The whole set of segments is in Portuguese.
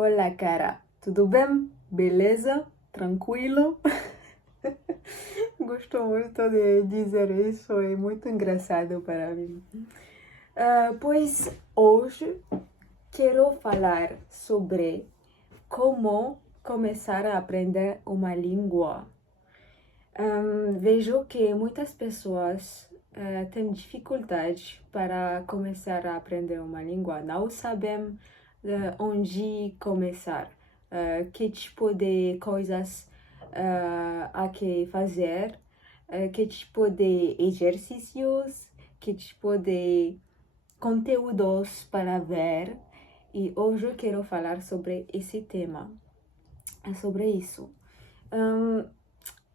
Olá, cara. Tudo bem? Beleza? Tranquilo? Gosto muito de dizer isso, é muito engraçado para mim. Pois hoje quero falar sobre como começar a aprender uma língua. Vejo que muitas pessoas têm dificuldade para começar a aprender uma língua, não sabem onde começar, que tipo de coisas há que fazer, que tipo de exercícios, que tipo de conteúdos para ver. E hoje eu quero falar sobre esse tema, sobre isso. Hum,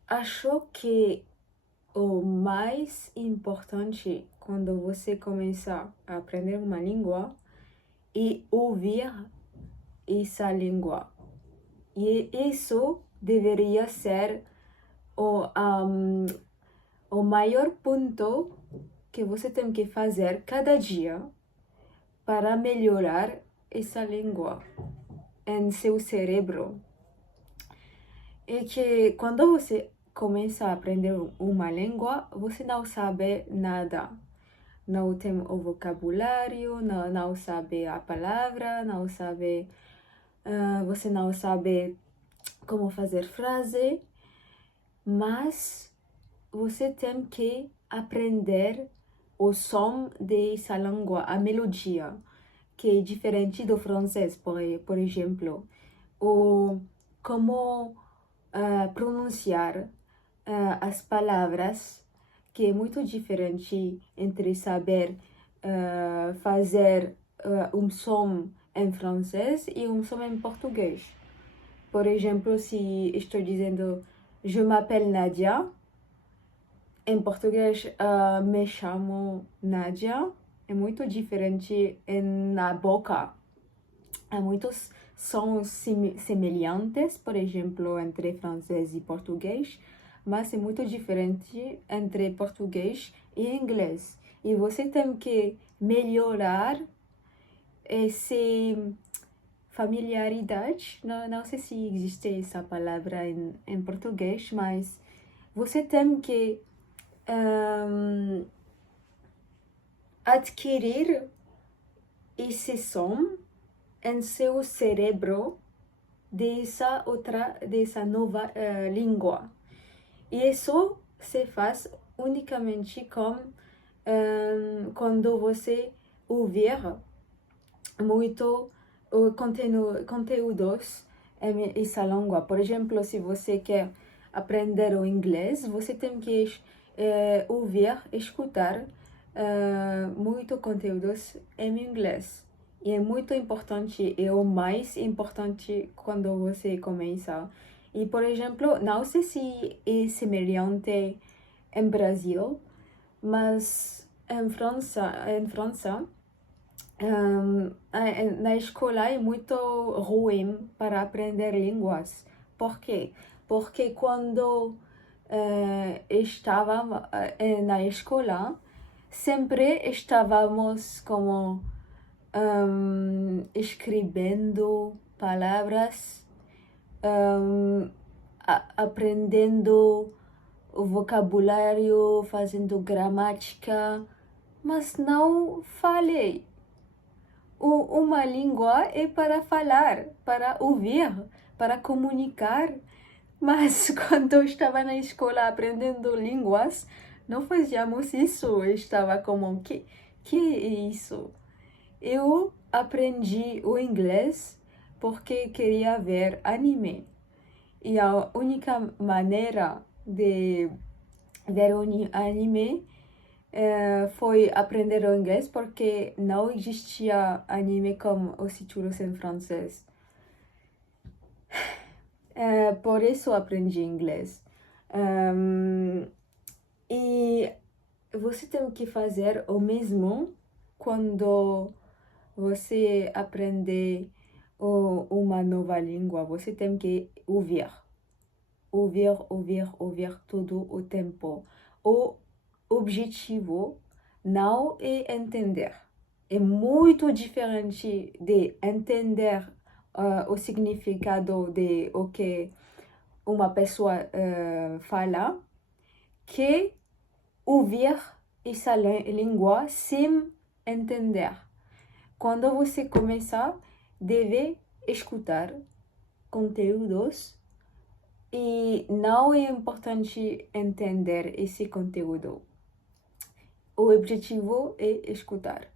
Acho que o mais importante quando você começar a aprender uma língua é ouvir essa língua. E isso deveria ser o maior ponto que você tem que fazer cada dia para melhorar essa língua em seu cérebro. É que quando você começa a aprender uma língua, você não sabe nada. Não tem o vocabulário, não sabe a palavra, não sabe, você não sabe como fazer frase, mas você tem que aprender o som dessa língua, a melodia, que é diferente do francês, por exemplo, ou como pronunciar as palavras, que é muito diferente entre saber fazer um som em francês e um som em português. Por exemplo, se estou dizendo je m'appelle Nadia, em português me chamo Nadia, é muito diferente na boca. Há muitos sons semelhantes, por exemplo, entre francês e português, mas é muito diferente entre português e inglês. E você tem que melhorar essa familiaridade. Não sei se existe essa palavra em português, mas você tem que adquirir esse som em seu cérebro dessa nova língua. E isso se faz unicamente quando você ouvir muito conteúdos em essa língua. Por exemplo, se você quer aprender o inglês, você tem que ouvir, escutar muito conteúdos em inglês. E é muito importante, é o mais importante quando você começa. E, por exemplo, não sei se é semelhante em Brasil, mas em França, na escola é muito ruim para aprender línguas. Por quê? Porque quando estava na escola, sempre estávamos como escrevendo palavras, aprendendo o vocabulário, fazendo gramática, mas não falei. Uma língua é para falar, para ouvir, para comunicar. Mas quando eu estava na escola aprendendo línguas, não fazíamos isso. Eu estava como, que é isso? Eu aprendi o inglês porque queria ver anime. E a única maneira de ver anime foi aprender o inglês porque não existia anime com os títulos em francês. Por isso aprendi inglês. E você tem que fazer o mesmo quando você aprender uma nova língua. Você tem que ouvir. Ouvir, ouvir, ouvir todo o tempo. O objetivo não é entender. É muito diferente de entender o significado de o que uma pessoa fala, que ouvir essa língua sem entender. Quando você começar, deve escutar conteúdos e não é importante entender esse conteúdo. O objetivo é escutar.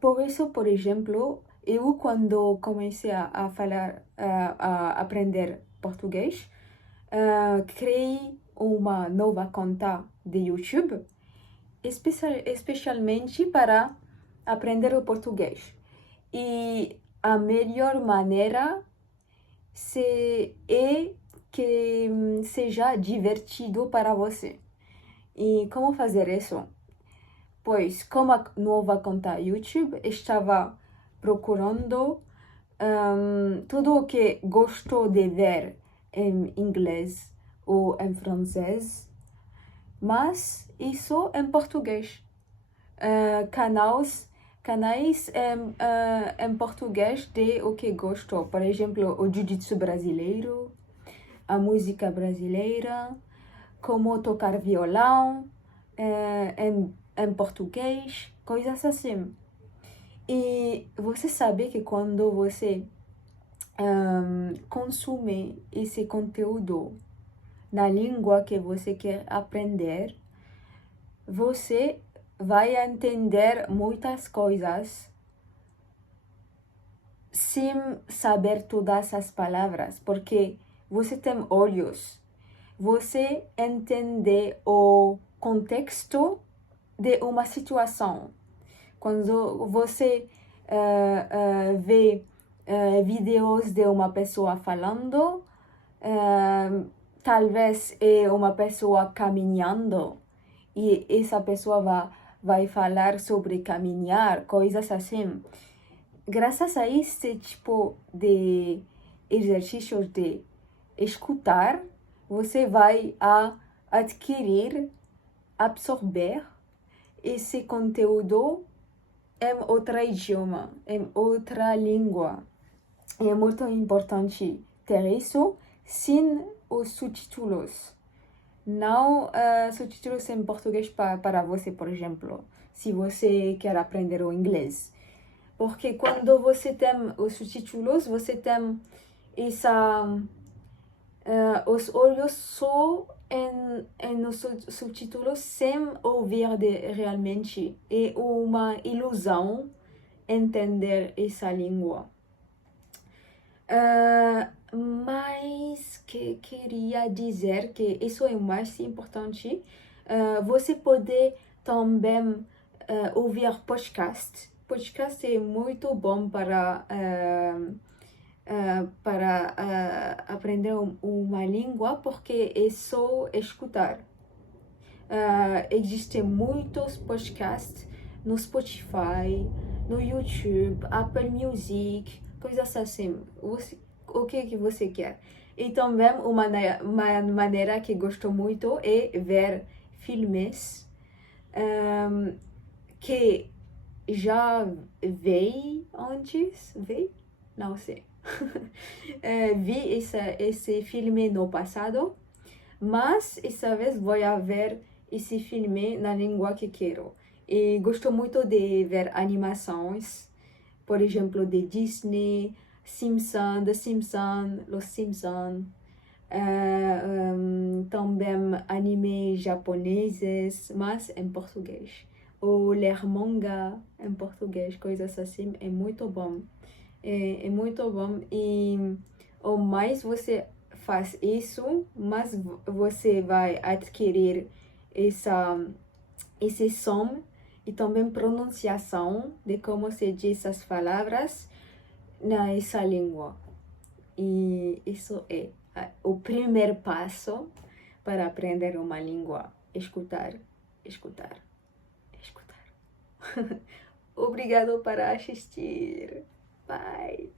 Por isso, por exemplo, eu quando comecei a falar, a aprender português, criei uma nova conta de YouTube, especialmente para aprender o português. E a melhor maneira é que seja divertido para você. E como fazer isso? Pois, como a nova conta YouTube, estava procurando tudo o que gosto de ver em inglês ou em francês, mas isso em português. Canais em português de o que gosto. Por exemplo, o jiu-jitsu brasileiro, a música brasileira, como tocar violão em português, coisas assim. E você sabe que quando você consome esse conteúdo na língua que você quer aprender, você vai entender muitas coisas sem saber todas as palavras, porque você tem olhos, você entende o contexto de uma situação. Quando você vê vídeos de uma pessoa falando, talvez é uma pessoa caminhando e essa pessoa vai falar sobre caminhar, coisas assim. Graças a esse tipo de exercícios de escutar, você vai adquirir, absorver esse conteúdo em outro idioma, em outra língua. E é muito importante ter isso sem os subtítulos. Não subtítulos em português para você, por exemplo, se você quer aprender o inglês. Porque quando você tem os subtítulos, você tem os olhos só em os subtítulos sem ouvir realmente. É uma ilusão entender essa língua. Mas que queria dizer que isso é o mais importante. Você pode também ouvir podcast. Podcast é muito bom para aprender uma língua, porque é só escutar. Existem muitos podcasts no Spotify, no YouTube, Apple Music, coisas assim. O que você quer. E também uma maneira que gosto muito é ver filmes que já vi antes. Não sei. Vi esse filme no passado, mas essa vez vou ver esse filme na língua que quero. E gosto muito de ver animações, por exemplo, de Disney, The Simpsons, Los Simpsons, também anime japoneses, mas em português. Ou ler manga em português, coisas assim, é muito bom. É muito bom e o mais você faz isso, mais você vai adquirir esse som e também pronunciação de como se diz as palavras nessa língua. E isso é o primeiro passo para aprender uma língua. Escutar, escutar, escutar. Obrigado por assistir. Bye.